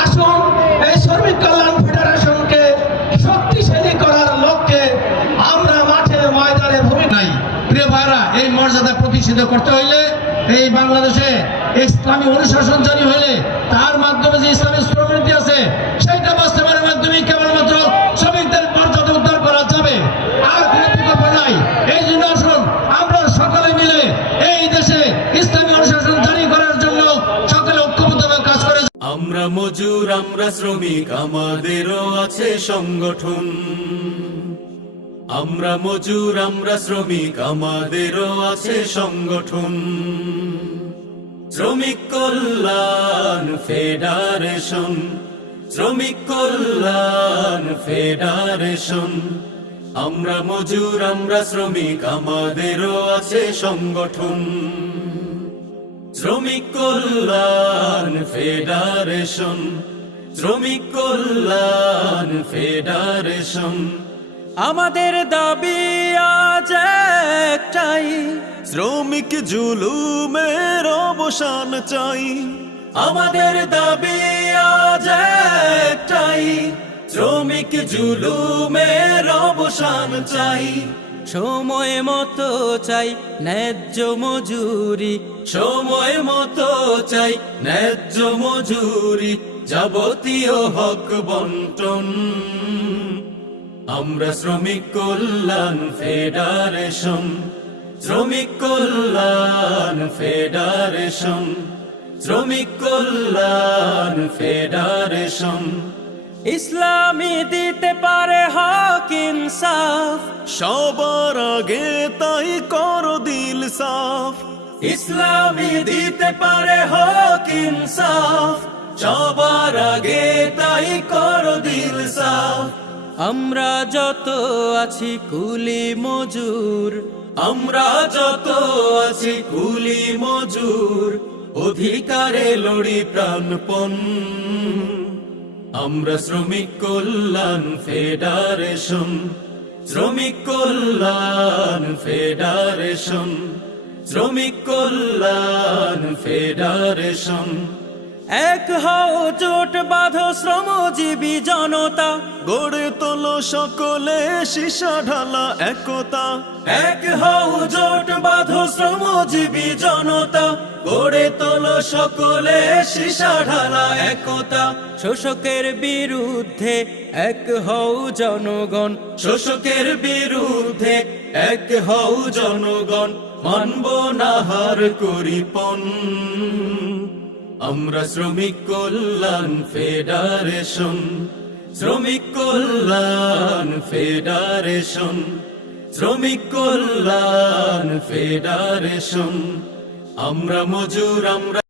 আসুন এই শ্রমিক কল্যাণ ফেডারেশনকে শক্তিশালী করার লক্ষ্যে আমরা মাঠে ময়দানে ভূমিকা নাই। প্রিয় ভাইরা, এই মর্যাদা প্রতিষ্ঠিত করতে হইলে এই বাংলাদেশে ইসলামী অনুশাসন জারি হইলে তার মাধ্যমে যে ইসলামী শ্রমনীতি আছে সেইটা বাস্তবায়নের মাধ্যমে কেবলমাত্র শ্রমিকদের মর্যাদা উদ্ধার করা যাবে, আর কোনো বিকল্প নাই। এই জন্য আসুন আমরা সকলে মিলে এই দেশে ইসলামী অনুশাসন জারি করার জন্য সকলে ঐক্যবদ্ধভাবে কাজ করে। আমরা মজুর, আমরা শ্রমিক, আমাদেরও আছে সংগঠন। আমরা মজুর, আমরা শ্রমিক, আমাদেরও আছে সংগঠন। শ্রমিক কল্যাণ ফেডারেশন, শ্রমিক কল্যাণ ফেডারেশন। আমরা মজুর, আমরা শ্রমিক, আমাদেরও আছে সংগঠন। শ্রমিক কল্যাণ ফেডারেশন, শ্রমিক কল্যাণ ফেডারেশন। আমাদের দাবি আজ একটাই, শ্রমিক জুলুমের অবসান চাই। আমাদের দাবি আজ একটাই, শ্রমিক জুলুমের অবসান চাই। সময় মতো চাই ন্যায্য মজুরি, সময় মতো চাই ন্যায্য মজুরি, যাবতীয় হক বন্টন। আমরা শ্রমিক কল্যাণ ফেডারেশন, শ্রমিক কল্যাণ ফেডারেশন, শ্রমিক কল্যাণ ফেডারেশন। ইসলামী দিতে পারে হক ইনসাফ, সবার আগে তাই করো দিল সাফ। ইসলামী দিতে পারে হক ইনসাফ, সবার আগে তাই করো দিল সাফ। আমরা যত আছি কুলি মজুর, আমরা যত আছি কুলি মজুর, অধিকারে লড়ি প্রাণপণ। আমরা শ্রমিক কল্যাণ ফেডারেশন, শ্রমিক কল্যাণ ফেডারেশন, শ্রমিক কল্যাণ ফেডারেশন। এক হও জোট বাঁধো শ্রমজীবী জনতা, গড়ে তোলো সকলে সীসা ঢালা একতা। এক হও জোট বাঁধো শ্রমজীবী জনতা, গড়ে তোলো সকলে সীসা ঢালা একতা। শোষকের বিরুদ্ধে এক হও জনগণ, শোষকের বিরুদ্ধে এক হও জনগণ, মানব না হার করিপন। আমরা শ্রমিক কল্যাণ ফেডারেশন, শ্রমিক কল্যাণ ফেডারেশন, শ্রমিক কল্যাণ ফেডারেশন। আমরা মজুর, আমরা